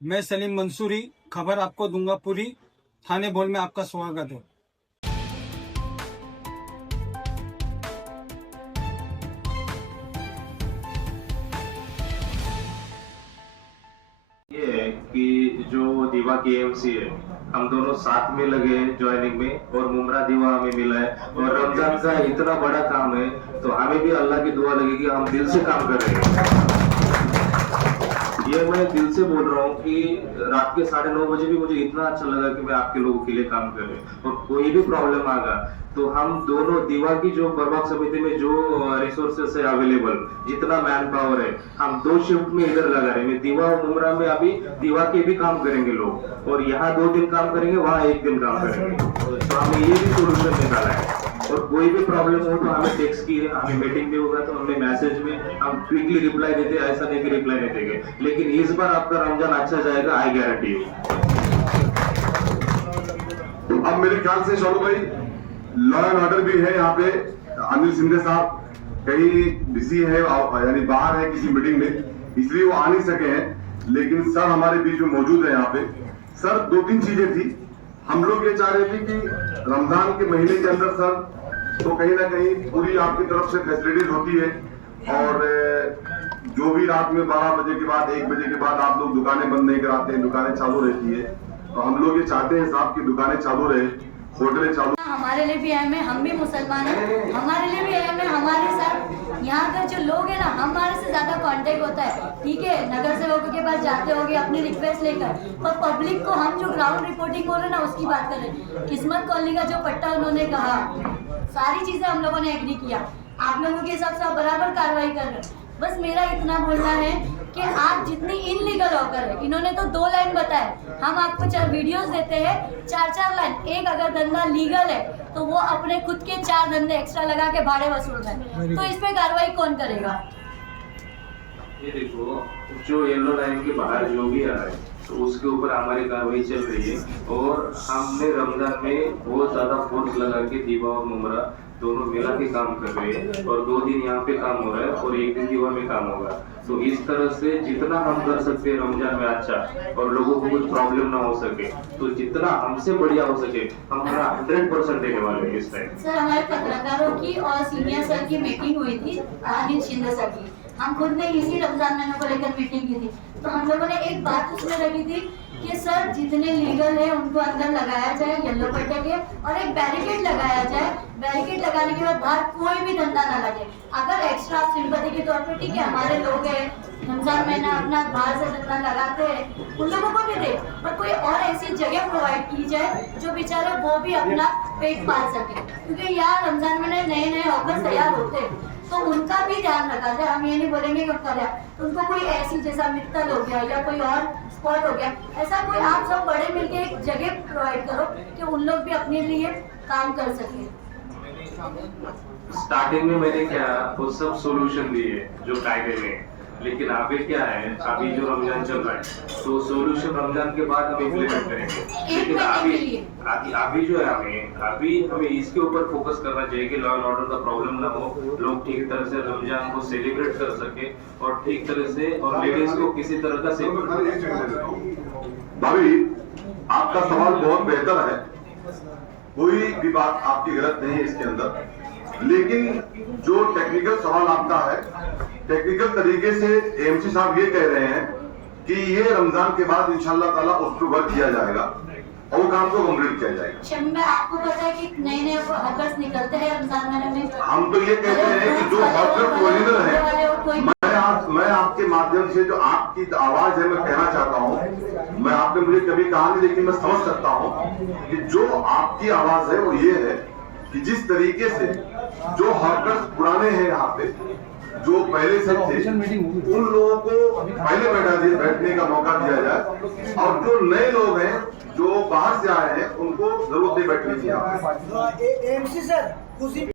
मैं सलीम मंसूरी, खबर आपको दूंगा पूरी। थाने बोल में आपका स्वागत है। ये है कि जो दीवा की एमसी है, हम दोनों साथ में लगे हैं ज्वाइनिंग में, और मुमरा दीवा हमें मिला है। और रमजान का इतना बड़ा काम है, तो हमें भी अल्लाह की दुआ लगेगी, हम दिल से काम कर रहे हैं। ये मैं दिल से बोल रहा हूँ कि रात के 9:30 बजे भी मुझे इतना अच्छा लगा कि मैं आपके लोगों के लिए काम कर रहे हैं। और कोई भी प्रॉब्लम आगा तो हम दोनों दीवा की जो बर्बाद समिति में जो रिसोर्सेस है अवेलेबल, जितना मैन पावर है, हम 2 शिफ्ट में इधर लगा रहे हैं। दीवा और मुमरा में अभी दीवा के भी काम करेंगे लोग, और यहाँ 2 दिन काम करेंगे, वहाँ 1 दिन काम करेंगे। तो हमें ये भी सोल्यूशन निकाला है। और कोई भी प्रॉब्लम हो तो हमें टेक्स्ट की है, हमें मीटिंग भी होगा तो हमें मैसेज में हम क्विकली रिप्लाई देते, ऐसा नहीं कि रिप्लाई नहीं देंगे। लेकिन इस बार आपका रमजान अच्छा जाएगा, आई गारंटी यू। अब मेरे ख्याल से शालू भाई लॉ एंड ऑर्डर भी है यहाँ पे। अनिल सिंधे साहब कहीं बिजी है, यानी बाहर है किसी मीटिंग में, इसलिए वो आ नहीं सके हैं। लेकिन सर हमारे बीच में मौजूद है यहाँ पे। सर 2-3 चीजें थी। हम लोग ये चाह रहे थे कि रमजान के महीने के अंदर सर तो कहीं ना कहीं पूरी आपकी तरफ से फैसिलिटीज होती है, और जो भी रात में 12 बजे के बाद 1 बजे के बाद आप लोग दुकानें बंद नहीं कराते हैं, दुकानें चालू रहती है। तो हम लोग ये चाहते हैं साहब की दुकानें चालू रहे, होटलें चालू। हमारे लिए भी अहम है, हम भी मुसलमान हैं, हमारे लिए भी अहम है। हमारे साथ यहाँ का जो लोग हैं ना, हमारे से ज्यादा कांटेक्ट होता है। ठीक है, नगर सेवकों के पास जाते होंगे अपनी रिक्वेस्ट लेकर, पर पब्लिक को हम जो ग्राउंड रिपोर्टिंग हो रहे हैं ना, उसकी बात कर रहे हैं। किस्मत कॉलोनी का जो पट्टा उन्होंने कहा, सारी चीजें हम लोगों ने एग्री किया। आप लोगों के हिसाब से आप बराबर कार्रवाई कर रहे हैं। बस मेरा इतना बोलना है कि आप जितनी इनलीगल होकर है, इन्होंने तो 2 लाइन बताए, हम आपको 4 वीडियोस देते हैं, 4-4 लाइन। एक अगर धंधा लीगल है तो वो अपने खुद के 4 धंधे एक्स्ट्रा लगा के भाड़े वसूल रहे हैं, तो इस पे कार्रवाई कौन करेगा? ये देखो, जो येलो लाइन के बाहर जो भी आ रहा है तो उसके ऊपर हमारी कार्रवाई चल रही है। और हमने रमजान में बहुत ज्यादा फोर्स लगा के दीवा और मुमरा दोनों मिला के काम कर रहे हैं, और 2 दिन यहाँ पे काम हो रहा है और 1 दिन दीवा में काम होगा। तो इस तरह से जितना हम कर सकते हैं रमजान में अच्छा, और लोगों को कुछ प्रॉब्लम ना हो सके, तो जितना हमसे बढ़िया हो सके हम अपना 100% देने वाले हैं इस टाइम। सर, हमारे पत्रकारों की और सीनियर सर की मीटिंग हुई थी, अनिल शिंदे सर की। हम खुद ने इसी रमजान महीने को लेकर मीटिंग की थी, तो हम लोगों ने एक बात उसमें रखी थी कि सर जितने लीगल है उनको अंदर लगाया जाए येलो पट्टे के, और एक बैरिकेड लगाया जाए। बैरिकेड लगाने के बाद बाहर कोई भी धंधा ना लगे। अगर एक्स्ट्रा सिंपैथी के तौर पे ठीक है, हमारे लोग हैं रमजान महीना अपना बाहर से धंधा लगाते हैं, उन लोगों को भी दे, पर कोई और ऐसी जगह प्रोवाइड की जाए जो बेचारे वो भी अपना पेट पाल सके। क्योंकि यहाँ रमजान में नए ऑफर तैयार होते हैं, तो उनका भी ध्यान रखा जाए। हम ये नहीं बोलेंगे कि उनका ध्यान, उनको कोई ऐसी जैसा मित्तल हो गया या कोई और स्पॉट हो गया, ऐसा कोई आप सब बड़े मिलके एक जगह प्रोवाइड करो कि उन लोग भी अपने लिए काम कर सके। स्टार्टिंग में मैंने क्या वो सब सोल्यूशन दिए जो कायदे में, लेकिन अभी क्या है, अभी जो रमजान चल रहा है तो सोल्यूशन रमजान के बाद हम इम्प्लीमेंट करेंगे। लेकिन अभी जो है हमें इसके ऊपर फोकस करना चाहिए कि लॉ एंड ऑर्डर का प्रॉब्लम ना हो, लोग ठीक तरह से रमजान को सेलिब्रेट कर सके, और ठीक तरह से, और लेडीज को किसी तरह का भाभी आपका सवाल बहुत बेहतर है, कोई भी बात आपकी गलत नहीं है इसके अंदर। लेकिन जो टेक्निकल सवाल आपका है, टेक्निकल तरीके से एमसी साहब ये कह रहे हैं कि ये रमजान के बाद इंशाल्लाह ताला उस पर वर्क किया जाएगा और काम को कंप्लीट किया जाएगा। आपको पता है कि नए हॉकर्स निकलते हैं रमजान महीने में। हम तो ये कहते हैं कि जो हॉकर्स ओरिजिनल है, मैं आपके माध्यम से जो आपकी आवाज है मैं कहना चाहता हूँ, मैं आपने मुझे कभी कहा नहीं लेकिन मैं समझ सकता हूँ कि जो आपकी आवाज है वो ये है कि जिस तरीके से जो हॉकर्स पुराने हैं यहाँ पे, जो पहले से थे, उन लोगों को पहले बैठने का मौका दिया जाए, और जो नए लोग हैं जो बाहर से आए हैं उनको जरूरत नहीं बैठने की।